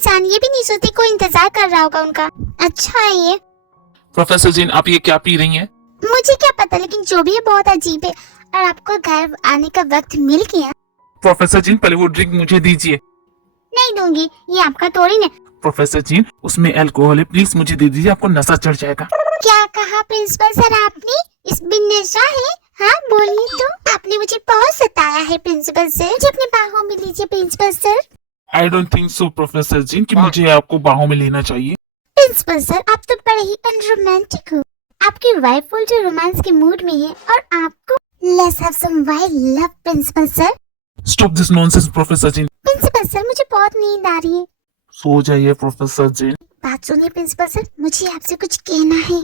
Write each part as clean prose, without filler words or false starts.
इंसान ये भी नहीं सोचते कोई इंतजार कर रहा होगा उनका। अच्छा है ये। प्रोफेसर जीन, आप ये क्या पी रही हैं? मुझे क्या पता, लेकिन जो भी है बहुत अजीब है। और आपको घर आने का वक्त मिल गया। प्रोफेसर जीन, पहले वो ड्रिंक मुझे दीजिए। नहीं दूंगी, ये आपका थोड़ी ना। प्रोफेसर जीन, उसमें अल्कोहल है, प्लीज मुझे दे दीजिए, आपको नशा चढ़ जाएगा। क्या कहा प्रिंसिपल सर आपने? इस बिन नशा है? हाँ बोलिए तो। आपने मुझे बहुत सताया है प्रिंसिपल सर, मुझे अपने बाहों में लीजिए principal sir. I don't think so professor Jean कि मुझे आपको बाहों में लेना चाहिए। प्रिंसिपल सर, आप तो बड़े ही अनरोमांटिक हो। आपकी वाइफ फुल जो रोमांस के मूड में है और आपको let's have some wild love principal sir. Stop this nonsense professor Jean. Principal sir, मुझे बहुत नींद आ रही है। सो जाइए प्रोफेसर जीन। बात सुनिए प्रिंसिपल सर, मुझे आपसे कुछ कहना है।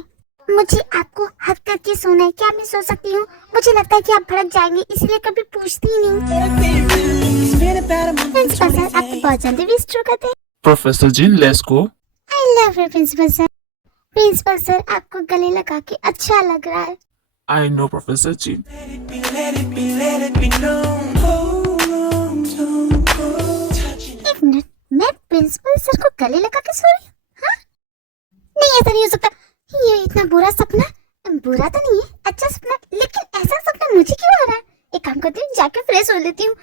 मुझे आपको हक करके सोना है, क्या मैं सो सकती हूँ? मुझे लगता है कि आप भड़क जाएंगे, इसलिए कभी पूछती ही नहीं। प्रिंसिपल सर, आप तो बहुत जल्दी विस्ट्रो करते हैं। Professor Jean, let's go. I love you principal sir. Principal sir, आपको गले लगा के अच्छा लग रहा है। I know professor Jean. एक मिनट, मैं प्रिंसिपल सर को गले लगा के सो रही हूँ? हाँ? नहीं, ऐसा नहीं हो सकता। ये इतना बुरा सपना, बुरा तो नहीं है, अच्छा सपना, लेकिन ऐसा सपना मुझे क्यों आ रहा है? एक काम करती हूँ, जाके फ्रेश हो लेती हूँ।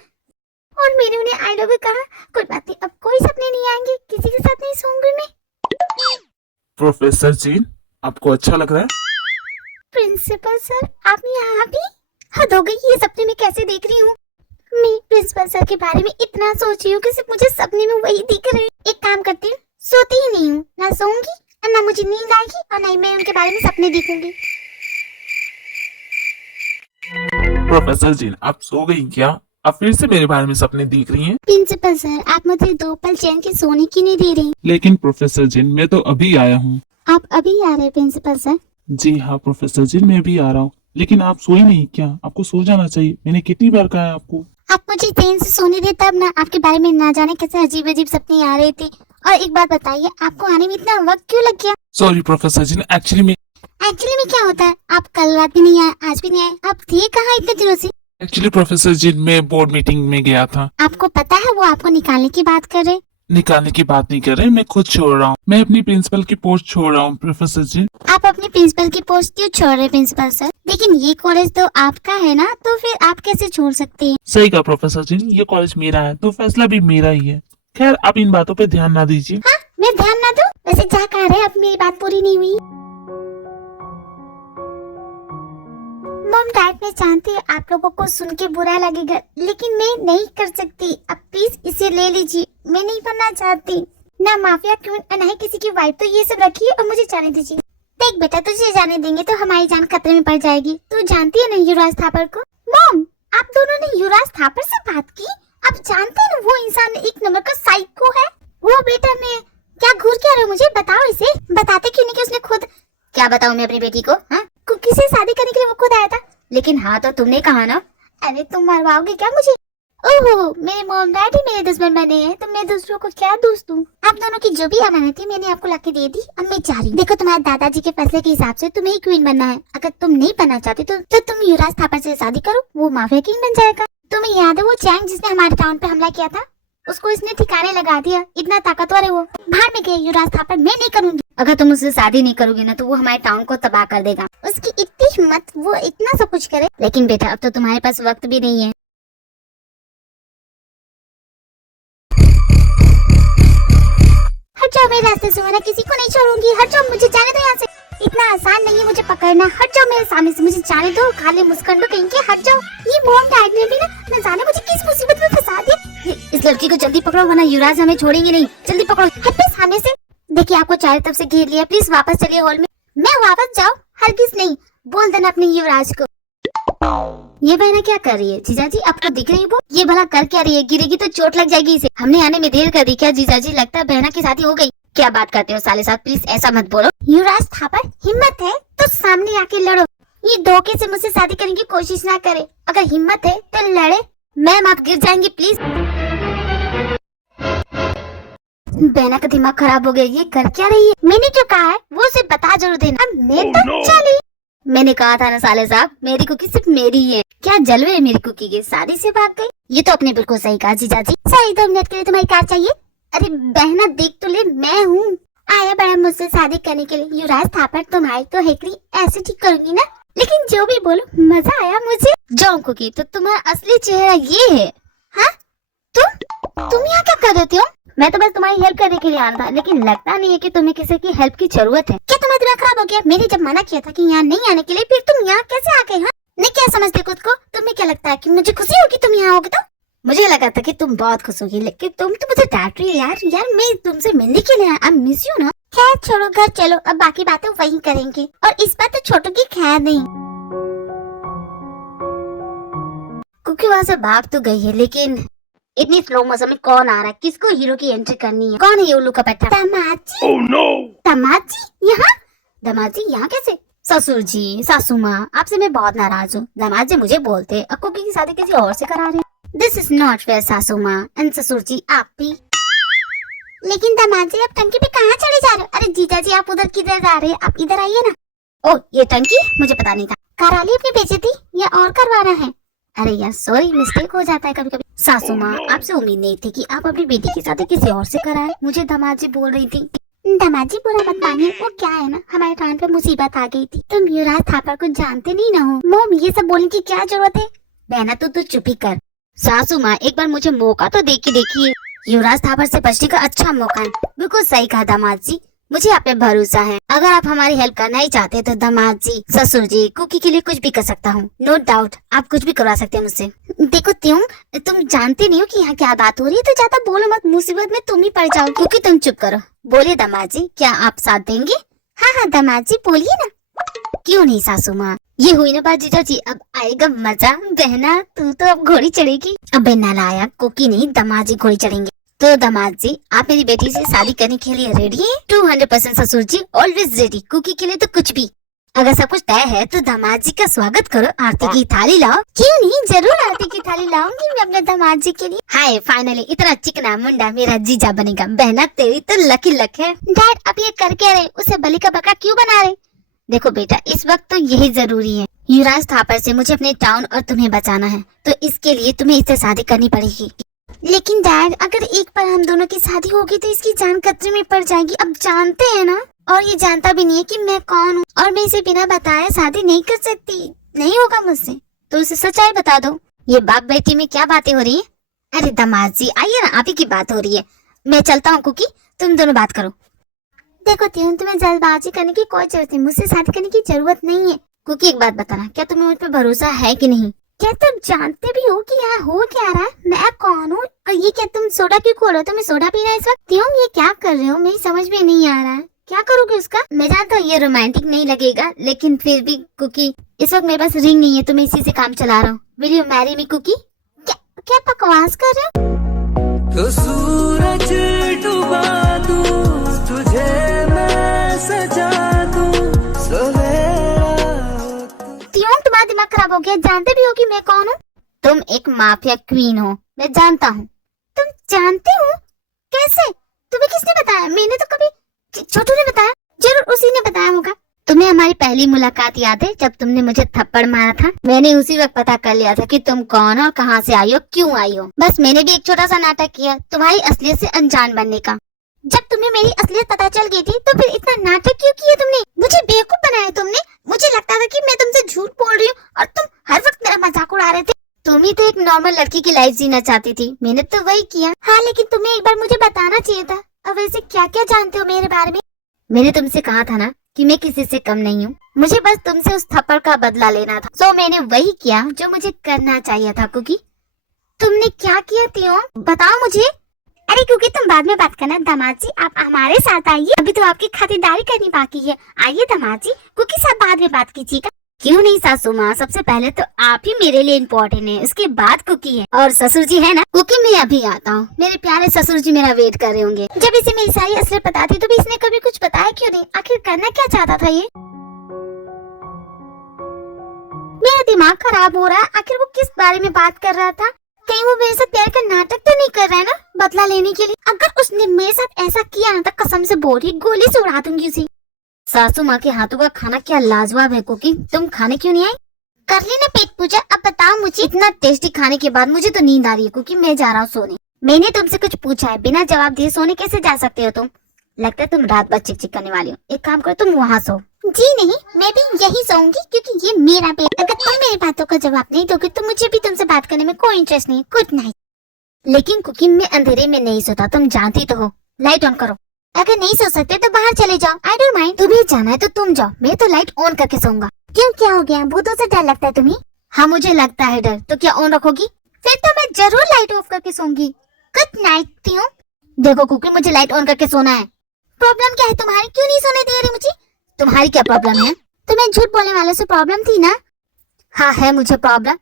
और मैंने उन्हें आई लव यू कहा, कोई बात नहीं, अब कोई सपने नहीं आएंगे, किसी के साथ नहीं सोऊंगी मैं। प्रोफेसर जीन, आपको अच्छा लग रहा है? प्रिंसिपल सर, आप यहाँ भी? हद हो गई, ये सपने में कैसे देख रही हूँ? मैं प्रिंसिपल सर के बारे में इतना सोच रही हूँ कि सिर्फ मुझे सपने में वही दिख रहे। एक काम करती हूँ, सोती ही नहीं हूँ, ना सोऊंगी और ना मुझे नींद आएगी और ना ही मैं उनके बारे में सपने देखूंगी। प्रोफेसर जीन, आप सो गई क्या? आप फिर से मेरे बारे में सपने देख रही हैं? प्रिंसिपल सर, आप मुझे 2 पल चैन के सोने की नहीं दे रही। लेकिन प्रोफेसर जीन, मैं तो अभी आया हूँ। आप अभी आ रहे हैं प्रिंसिपल सर? जी हाँ प्रोफेसर जीन, मैं भी आ रहा हूँ। लेकिन आप सोए नहीं क्या? आपको सो जाना चाहिए, मैंने कितनी बार कहा है आपको। आप मुझे चैन से सोने दे, तब ना आपके बारे में ना जाने कैसे अजीब अजीब सपने आ रहे थे। और एक बात बताइए, आपको आने में इतना वक्त क्यों लग गया? सॉरी प्रोफेसर जीन, एक्चुअली में क्या होता है? आप कल रात भी नहीं आए, आज भी नहीं आए, आप थे कहाँ इतने दिनों से? एक्चुअली प्रोफेसर जीन, मैं बोर्ड मीटिंग में गया था। आपको पता है वो आपको निकालने की बात कर रहे। निकालने की बात नहीं कर रहे, मैं खुद छोड़ रहा हूँ। मैं अपनी प्रिंसिपल की पोस्ट छोड़ रहा हूँ प्रोफेसर जीन। आप अपनी प्रिंसिपल की पोस्ट क्यों छोड़ रहे प्रिंसिपल सर? लेकिन ये कॉलेज तो आपका है ना, तो फिर आप कैसे छोड़ सकते हैं? सही कहा प्रोफेसर जीन, ये कॉलेज मेरा है तो फैसला भी मेरा ही है। खैर, आप इन बातों पे ध्यान ना दीजिए। हाँ, मैं ध्यान ना दूं? वैसे क्या कह रहे हैं, अब मेरी बात पूरी नहीं हुई। मॉम डैड, मैं जानती हूँ आप लोगों को सुन के बुरा लगेगा, लेकिन मैं नहीं कर सकती। अब प्लीज इसे ले लीजिए, मैं नहीं बनना चाहती ना माफिया क्वीन और ना ही किसी की वाइफ। तो ये सब रखिए और मुझे जाने दीजिए। देख बेटा, तुझे जाने देंगे तो हमारी जान खतरे में पड़ जाएगी। तू जानती है ना युवराज थापर को? मॉम, आप दोनों ने युवराज थापर से बात की? आप जानते हैं ना वो इंसान एक नंबर का साइको है। वो बेटा, मैं क्या घूर के आ रहे हो? मुझे बताओ, इसे बताते क्यों नहीं कि उसने खुद। क्या बताऊं मैं अपनी बेटी को? हाँ, कुकी से शादी करने के लिए वो खुद आया था। लेकिन हाँ तो तुमने कहा ना। अरे तुम मरवाओगे क्या मुझे? ओहो, मेरे मॉम डैडी मेरे दुश्मन बने हैं, तो मैं दूसरों को क्या दोस्त दूं? आप दोनों की जो भी अमानत थी मैंने आपको लाके दे दी, अब मैं जा रही हूँ। देखो, तुम्हारे दादाजी के फैसले के हिसाब से तुम्हें ही क्वीन बनना है। अगर तुम नहीं बनना चाहती तो तुम युवराज थापर से शादी करो, वो माफिया किंग बन जाएगा। तुम्हें याद है वो चैंग जिसने हमारे टाउन पे हमला किया था? उसको इसने ठिकाने लगा दिया, इतना ताकतवर है वो। बाहर में गए युवराज थापर, मैं नहीं करूंगी। अगर तुम उससे शादी नहीं करोगे ना तो वो हमारे टाउन को तबाह कर देगा। उसकी इतनी हिम्मत, वो इतना सब कुछ करे। लेकिन बेटा, अब तो तुम्हारे पास वक्त भी नहीं है। हट जाओ मेरे रास्ते से, वरना किसी को नहीं छोड़ूंगी। हट जाओ, मुझे जाने दो यहाँ से। इतना आसान नहीं है मुझे पकड़ना। हट जाओ मेरे सामने से, मुझे जाने दो। खाली मुस्कंडो कहीं के, हट जाओ। ये मॉम डैड ने भी ना न जाने मुझे किस मुसीबत में फंसा दिया। इस लड़की को जल्दी पकड़ो, वरना युवराज हमें छोड़ेंगे नहीं। जल्दी पकड़ो, हट मेरे सामने से। देखिए, आपको चारों तरफ से घेर लिया, प्लीज वापस चलिए हॉल में। मैं वापस जाऊँ? हरगिज नहीं। बोल देना अपने युवराज को। ये बहना क्या कर रही है? जीजाजी, आपको दिख रही है वो? ये भला कर क्या रही है? गिरेगी तो चोट लग जाएगी इसे। हमने आने में देर कर दी क्या जीजाजी? लगता है बहना की शादी हो गई। क्या बात करते हो साले साहब, प्लीज ऐसा मत बोलो। युवराज थापर, हिम्मत है तो सामने आके लड़ो। ये धोखे से मुझसे शादी करने की कोशिश ना करे। अगर हिम्मत है तो लड़े। मैम, आप गिर जाएंगे प्लीज। बहना का दिमाग खराब हो गया, ये कर क्या रही है? मैंने जो कहा है वो उसे बता जरूर देना। मैं तो चली। मैंने कहा था ना साले साहब, मेरी कुकी सिर्फ मेरी ही है। क्या जलवे है मेरी कुकी के? शादी से भाग गई। ये तो अपने बिल्कुल सही कहा जीजाजी। सही, 2 मिनट के लिए तुम्हारी कार चाहिए? अरे बहना देख तो ले, मैं हूँ आया बड़ा मुझसे शादी करने के लिए। युवराज थापड़ तुम्हारी तो हेकड़ी ऐसे ठीक करूंगी ना, लेकिन जो भी बोलो मजा आया मुझे। जाओ कुकी, तो तुम्हारा असली चेहरा ये है? हाँ तुम यहाँ क्या कर रहे हो? मैं तो बस तुम्हारी हेल्प करने के लिए आ रहा था, लेकिन लगता नहीं है कि तुम्हें किसी की हेल्प की जरूरत है। क्या तुम्हारा दिमाग खराब हो गया? मैंने जब मना किया था कि यहाँ नहीं आने के लिए, फिर तुम यहाँ कैसे आ गए? हाँ नहीं, क्या समझते खुद को? तुम्हें क्या लगता है कि मुझे खुशी होगी तुम यहाँ आओगे? तो मुझे लगा था कि तुम बहुत खुश होगी, लेकिन तुम तो मुझे डांट रही हो। यार मैं तुमसे मिलने के लिए आई मिस यू ना। खैर छोड़ो, घर चलो, अब बाकी बातें वहीं करेंगे। और इस बार तो छोटू की खैर नहीं। क्योंकि वहाँ से भाग तो गई है, लेकिन इतनी स्लो मोशन में कौन आ रहा है? किसको हीरो की एंट्री करनी है? कौन है ये उल्लू का पट्टा? दामाजी। Oh no! दामाजी यहाँ? दामाजी यहाँ कैसे? ससुर जी, सासू माँ, आपसे मैं बहुत नाराज हूँ। दामाजी मुझे बोलते हैं अक्कू की शादी किसी और से करा रहे हैं। दिस इज नॉट फेयर सासू माँ एंड ससुर जी, आप भी। लेकिन दामाजी आप टंकी पे कहाँ चले जा रहे हो? अरे जीजा जी आप उधर किधर जा रहे हैं? आप इधर आइए ना। ओ ये टंकी, मुझे पता नहीं था। करा ली अपनी बेइज्जती या और करवाना है? अरे यार सॉरी, मिस्टेक हो जाता है कभी कभी। सासू माँ आपसे उम्मीद नहीं थी कि आप अपनी बेटी की शादी किसी और से कराए। मुझे दामाजी बोल रही थी। दामाजी बुरा मत मानिए, वो क्या है ना, हमारे टाइम पे मुसीबत आ गई थी। तुम युवराज थापड़ को जानते नहीं ना हो। मोम ये सब बोलने की क्या जरूरत है? बहना तू चुप ही कर। सासू माँ एक बार मुझे मौका तो देखिए। युवराज थापड़ से बचने का अच्छा मौका है। बिल्कुल सही कहा दामाद जी, मुझे आप पे भरोसा है। अगर आप हमारी हेल्प करना ही चाहते हैं तो दामाद जी, ससुर जी, कुकी के लिए कुछ भी कर सकता हूँ। नो डाउट आप कुछ भी करवा सकते हैं मुझसे। देखो त्यों, तुम जानते नहीं हो कि यहाँ क्या बात हो रही है, तो ज्यादा बोलो मत, मुसीबत में तुम ही पड़ जाओ। क्योंकि तुम चुप करो। बोलिए दामाद जी, क्या आप साथ देंगे? हाँ दामाद जी बोलिए ना। क्यों नहीं सासू माँ, ये हुई ना बात जीजा जी, अब आएगा मजा। बहना तू तो अब घोड़ी चढ़ेगी। अब नालायक, कुकी नहीं दामाद जी घोड़ी चढ़ेंगे। तो दामाद जी आप मेरी बेटी से शादी करने के लिए रेडी हैं? 200% ससुर जी, ऑलवेज रेडी। कुकी के लिए तो कुछ भी। अगर सब कुछ तय है तो दामाद जी का स्वागत करो। आरती की थाली लाओ। क्यों नहीं, जरूर आरती की थाली लाऊंगी मैं अपने दामाद जी के लिए। हाय फाइनली इतना चिकना मुंडा मेरा जीजा बनेगा। बहना तेरी तो लकी लक है। डैड अब ये कर क्या रहे? उसे बलि का बकरा क्यों बना रहे? देखो बेटा, इस वक्त तो यही जरूरी है। युवराज थापड़ से मुझे अपने टाउन और तुम्हें बचाना है, तो इसके लिए तुम्हें इससे शादी करनी पड़ेगी। लेकिन डैड अगर एक बार हम दोनों की शादी होगी तो इसकी जान खतरे में पड़ जाएगी। अब जानते हैं ना, और ये जानता भी नहीं है कि मैं कौन हूँ, और मैं इसे बिना बताए शादी नहीं कर सकती। नहीं होगा मुझसे, तो उसे सच्चाई बता दो। ये बाप बेटी में क्या बातें हो रही है? अरे दामाद जी आइए ना, आप ही की बात हो रही है। मैं चलता हूँ कुकी, तुम दोनों बात करो। देखो त्यों, तुम्हें जल्दबाजी करने की कोई जरूरत नहीं, मुझसे शादी करने की जरूरत नहीं है। कुकी एक बात बताना, क्या तुम्हें मुझ पर भरोसा है कि नहीं? क्या तुम जानते भी हो कि यहाँ हो क्या रहा है? मैं कौन हूँ? और ये क्या तुम सोडा क्यों खोलो? तुम्हें सोडा पीना है इस वक्त? त्यों ये क्या कर रहे हो? मेरी समझ में नहीं आ रहा है। क्या करोगे उसका? मैं जानता हूँ ये रोमांटिक नहीं लगेगा, लेकिन फिर भी कुकी इस वक्त मेरे पास रिंग नहीं है, तो मैं इसी से काम चला रहा हूँ। Will you marry me cookie? क्या बकवास कर रहे हो? तो सूरज डुबा दूं, तुझे मैं सजा दूं, त्यों तुम्हारा दिमाग खराब हो गया? जानते भी हो कि मैं कौन हूँ? तुम एक माफिया क्वीन हो, मैं जानता हूँ। तुम जानते हो? कैसे? तुम्हें किसने बताया? मैंने तो कभी, छोटू ने बताया। जरूर उसी ने बताया होगा। तुम्हें हमारी पहली मुलाकात याद है, जब तुमने मुझे थप्पड़ मारा था? मैंने उसी वक्त पता कर लिया था कि तुम कौन हो और कहाँ से आई हो, क्यों आई हो। बस मैंने भी एक छोटा सा नाटक किया तुम्हारी असलियत से अनजान बनने का। जब तुम्हें मेरी असलियत पता चल गई थी, तो फिर इतना नाटक क्यों किया तुमने? मुझे बेवकूफ बनाया तुमने। मुझे लगता था कि मैं तुमसे झूठ बोल रही हूँ और तुम हर वक्त मेरा मजाक उड़ा रहे थे। तुम ही तो एक नॉर्मल लड़की की लाइफ जीना चाहती थी, मैंने तो वही किया। हाँ लेकिन तुम्हें एक बार मुझे बताना चाहिए था। अब वैसे क्या क्या जानते हो मेरे बारे में? मैंने तुमसे कहा था ना कि मैं किसी से कम नहीं हूँ। मुझे बस तुमसे उस थप्पड़ का बदला लेना था, तो मैंने वही किया जो मुझे करना चाहिए था। कुकी तुमने क्या किया त्यों? बताओ मुझे। अरे क्योंकि तुम बाद में बात करना। दामाद जी आप हमारे साथ आइए, अभी तो आपकी खातिरदारी करनी बाकी है। आइए दामाद जी, कुकी साथ बाद में बात कीजिएगा। क्यों नहीं सासू माँ, सबसे पहले तो आप ही मेरे लिए इम्पोर्टेंट है, उसके बाद कुकी है और ससुर जी है ना। कुकी मैं अभी आता हूँ, मेरे प्यारे ससुर जी मेरा वेट कर रहे होंगे। जब इसे मेरी सारी असलियत पता थी तो भी इसने कभी कुछ बताया क्यों नहीं? आखिर करना क्या चाहता था ये? मेरा दिमाग खराब हो रहा है। आखिर वो किस बारे में बात कर रहा था? कहीं वो मेरे साथ प्यार का नाटक तो नहीं कर रहा है ना, बदला लेने के लिए? अगर उसने मेरे साथ ऐसा किया ना तो कसम से बोल रही गोली से उड़ा दूंगी उसे। सासू माँ के हाथों का खाना क्या लाजवाब है। कुकी तुम खाने क्यों नहीं आई? कर लेना पेट पूजा। अब बताओ मुझे, इतना टेस्टी खाने के बाद मुझे तो नींद आ रही है कुकी, मैं जा रहा हूँ सोने। मैंने तुमसे कुछ पूछा है, बिना जवाब दिए सोने कैसे जा सकते हो तुम? लगता है तुम रात भर चिक चिक करने वाली हो। एक काम करो, तुम वहाँ सो। जी नहीं, मैं भी यही सोऊंगी क्योंकि ये मेरा बेड। अगर तुम मेरी बातों का जवाब नहीं दोगे तो मुझे भी तुमसे बात करने में कोई इंटरेस्ट नहीं है। Good night. लेकिन कुकिंग में अंधेरे में नहीं सोता, तुम जानती तो हो। लाइट ऑन करो। अगर नहीं सो सकते तो बाहर चले जाओ, आई डोंट माइंड। तुम्हें जाना है तो तुम जाओ, मैं तो लाइट ऑन करके सोऊंगा। क्यों, क्या हो गया? भूतों से डर लगता है तुम्हें? हाँ मुझे लगता है डर। तो क्या ऑन रखोगी? फिर तो मैं जरूर लाइट ऑफ करके सोऊंगी। गुड नाइट क्यों? देखो कुकी, मुझे लाइट ऑन करके सोना है। प्रॉब्लम क्या है तुम्हारी? क्यों नहीं सोने दे रही मुझे? तुम्हारी क्या प्रॉब्लम है? तुम्हें झूठ बोलने वालों से प्रॉब्लम थी ना? हाँ है मुझे प्रॉब्लम।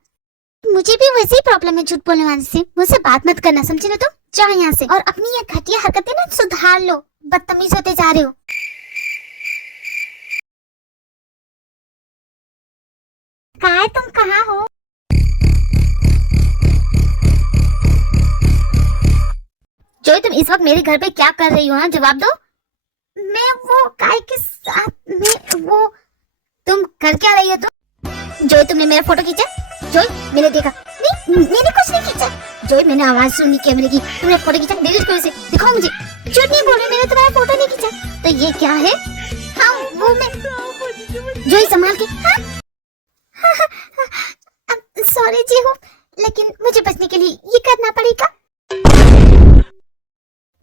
मुझे भी वैसे ही प्रॉब्लम है झूठ बोलने वाले से। मुझसे बात मत करना, समझे ना? तुम जाओ यहाँ से और अपनी ये घटिया हरकतें ना सुधार लो। बदतमीज होते जा रहे हो। कहाँ तुम कहाँ हो? जो तुम इस वक्त मेरे घर पे क्या कर रही हो? हाँ जवाब दो। मैं वो गाय के साथ में वो। तुम कर क्या रही हो? तुम जो तुमने मेरा फोटो खींचा? जो मैंने देखा नहीं, मैंने कुछ नहीं खींचा। जो मैंने आवाज सुनी कैमरे की, तुमने फोटो खींचा? डिलीट करो इसे, दिखाओ मुझे। झूठ नहीं बोल रही, मैंने तुम्हारा फोटो नहीं खींचा। तो ये क्या है? हाँ वो मैं जो संभाल के। सॉरी जी हो, लेकिन मुझे बचने के लिए ये करना पड़ेगा।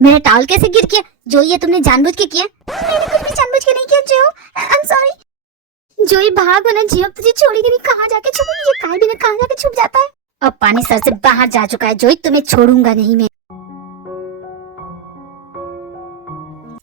मेरा टॉवल कैसे गिर गया? जो ये तुमने जानबूझ के किया? मैंने कुछ भी जानबूझ के नहीं किया जो। I am sorry. जो ये भाग होना जी, अब तुझे छोड़ेगी नहीं। कहाँ जाके छुपूंगी? ये काय बिना कहाँ जाके छुप जाता है? अब पानी सर से बाहर जा चुका है जोई, तुम्हें छोड़ूंगा नहीं मैं।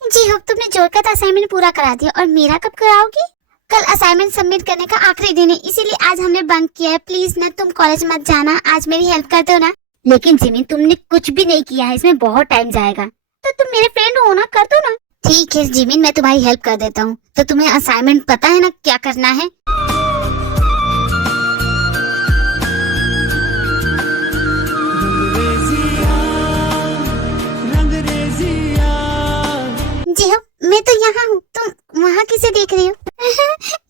जी हो, तुमने जोर का असाइनमेंट पूरा करा दिया और मेरा कब कराओगी? कल असाइनमेंट सबमिट करने का आखिरी दिन है, इसीलिए आज हमने बंक किया है। प्लीज ना तुम कॉलेज मत जाना, आज मेरी हेल्प कर दो ना। लेकिन जिमिन तुमने कुछ भी नहीं किया है, इसमें बहुत टाइम जाएगा। तो तुम मेरे फ्रेंड हो ना, कर दो ना। ठीक है जिमिन, मैं तुम्हारी हेल्प कर देता हूँ। तो तुम्हें असाइनमेंट पता है ना क्या करना है? जी हाँ, मैं तो यहाँ हूँ, तुम वहाँ किसे देख रही हो?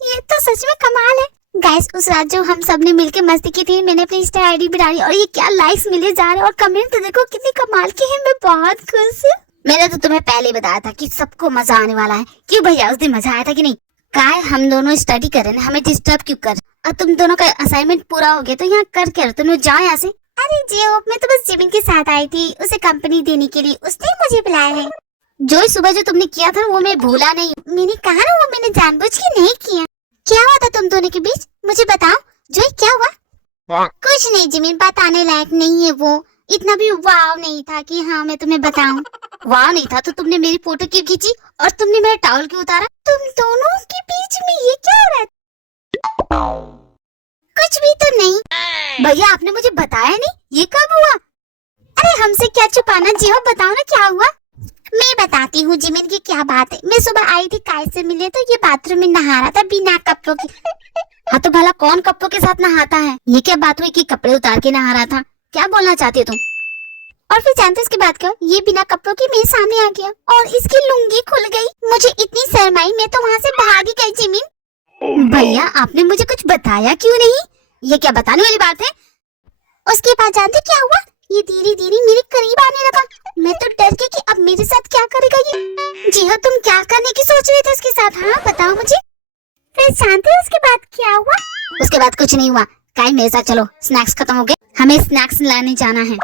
ये तो सच में कमाल है। गाइस, उस रात जो हम सब ने मिलकर मस्ती की थी, मैंने अपनी इंस्टा आईडी भी डाली और ये क्या लाइक्स मिले जा रहे हैं और कमेंट तो देखो कितनी कमाल के हैं। मैं बहुत खुश हूँ। मैंने तो तुम्हें पहले बताया था कि सबको मजा आने वाला है। क्यों भैया, उस दिन मजा आया था कि नहीं? काय हम दोनों स्टडी कर रहे हैं, हमें डिस्टर्ब क्यों कर? और तुम दोनों का असाइनमेंट पूरा हो गया तो यहाँ कर क्या? तुम लोग जाओ यहाँ से। अरे जियो, मैं तो बस जिमिन के साथ आई थी उसे कंपनी देने के लिए, उसने मुझे बुलाया है। जो सुबह जो तुमने किया था वो मैं भूला नहीं। मैंने कहा ना, वो मैंने जानबूझ के नहीं किया। क्या हुआ था तुम दोनों के बीच? मुझे बताओ जो, क्या हुआ? कुछ नहीं जिमिन, बताने लायक नहीं है वो। इतना भी वाव नहीं था कि हाँ मैं तुम्हें बताऊं। वाव नहीं था तो तुमने मेरी फोटो क्यों खींची और तुमने मेरा टॉवल क्यों उतारा? तुम दोनों के बीच में ये क्या हो रहा है? कुछ भी तो नहीं। भैया आपने मुझे बताया नहीं, ये कब हुआ? अरे हमसे क्या छुपाना जी हो, बताओ ना क्या हुआ। मैं बताती हूँ जिमिन की क्या बात है। मैं सुबह आई थी काय से मिले तो ये बाथरूम में नहा रहा था बिना कपड़ों के। हाँ तो भला कौन कपड़ों के साथ नहाता है? ये क्या बात हुई कि कपड़े उतार के नहा रहा था? क्या बोलना चाहती हो तुम? और फिर जानते इसके बाद क्या? ये बिना कपड़ों के मेरे सामने आ गया और इसकी लुंगी खुल गई। मुझे इतनी शर्म आई, मैं तो वहाँ से भागी गई जिमिन। भैया आपने मुझे कुछ बताया क्यों नहीं? ये क्या बताने वाली बात है? उसके बाद जानते क्या हुआ? ये धीरे धीरे मेरे करीब आने लगा। मैं तो डर गई कि अब मेरे साथ क्या करेगा ये। जी हाँ, तुम क्या करने की सोच रहे थे उसके साथ? हाँ बताओ मुझे। फिर जानते हो उसके बाद क्या हुआ? उसके बाद कुछ नहीं हुआ। काय मेरे साथ चलो, स्नैक्स खत्म हो गए, हमें स्नैक्स लाने जाना है।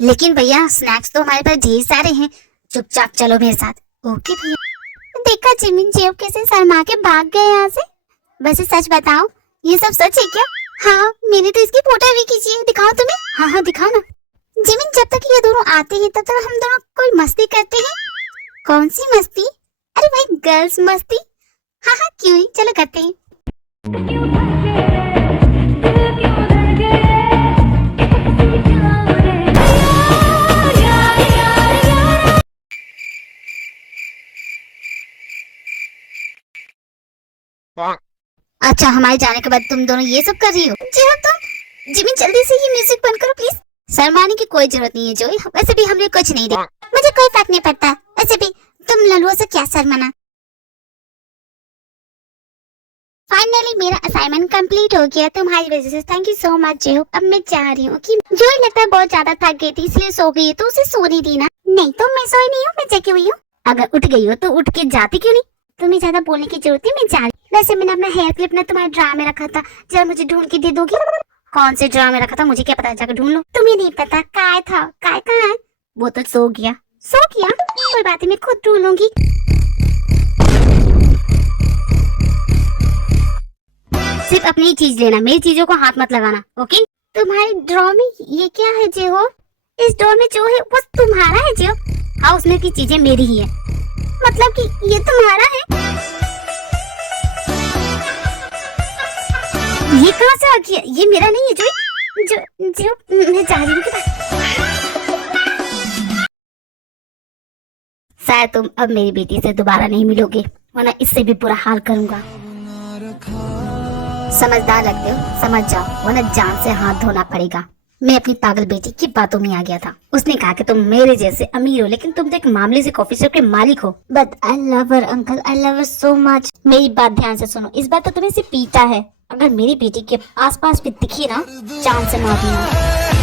लेकिन भैया स्नैक्स तो हमारे पास ढेर सारे हैं, चुपचाप चलो मेरे साथ। ओके भैया। देखा जिमिन जेब कैसे शर्मा के भाग गए यहाँ से। वैसे सच बताओ, ये सब सच है क्या? हाँ मैंने तो इसकी फोटो भी खींची है, दिखाओ तुम्हें। हाँ हाँ दिखाओ ना। जिमिन जब तक ये दोनों आते हैं तब तक हम दोनों कोई मस्ती करते हैं। कौन सी मस्ती? अरे भाई गर्ल्स मस्ती। हाँ हाँ क्यों ही, चलो करते हैं। अच्छा हमारे जाने के बाद तुम दोनों ये सब कर रही हो? जी हाँ तुम। जिमिन जल्दी से ये म्यूजिक बंद करो प्लीज। शर्माने की कोई जरूरत नहीं है जोई, वैसे भी हमने कुछ नहीं देखा। मुझे कोई फर्क नहीं पड़ता, वैसे भी तुम ललुआ से क्या शर्माना। फाइनली मेरा असाइनमेंट कंप्लीट हो गया तुम्हारी वजह से। थैंक यू सो मच जेहूब। अब मैं जा रही हूँ कि जो ही लगता है बहुत ज्यादा थक गई थी इसलिए सो गई है, तो उसे सोने दी ना। नहीं तो मैं सोई नहीं हूँ, मैं जगी हुई हूँ। अगर उठ गई हो तो उठ के जाती क्यों नहीं? तुम्हें ज्यादा बोलने की जरूरत है, मैं जा रही। वैसे मैंने अपना हेयर क्लिप ना तुम्हारे ड्रा में रखा था, जरा मुझे ढूंढ के दे दोगी? कौन से ड्रा में रखा था मुझे क्या पता, जाकर ढूंढ लो। तुम्हें नहीं पता काय था, काय कहाँ है? वो तो सो गया। सो गया? कोई बात नहीं, मैं खुद ढूंढ लूंगी। सिर्फ अपनी चीज लेना, मेरी चीजों को हाथ मत लगाना, ओके? तुम्हारे ड्रॉ में ये क्या है जेहो? इस ड्रॉ में जो है वो तुम्हारा है जेहो? हाँ, उसमें की चीजें मेरी ही है। मतलब कि ये तुम्हारा है? ये कहाँ से आ गया? ये मेरा नहीं है जो मैं जा रही हूँ। शायद तुम अब मेरी बेटी से दोबारा नहीं मिलोगे, वरना इससे भी बुरा हाल करूंगा। समझदार लगते हो, समझ जाओ, वरना जान से हाथ धोना पड़ेगा। मैं अपनी पागल बेटी की बातों में आ गया था। उसने कहा कि तुम मेरे जैसे अमीर हो, लेकिन तुम तो एक मामले से कॉफी शॉप के मालिक हो। But I love her uncle, I love her so much. मेरी बात ध्यान से सुनो, इस बार तो तुम्हें सिर्फ पीटा है। अगर मेरी बेटी के आसपास भी दिखी ना, जान से मार दूंगा।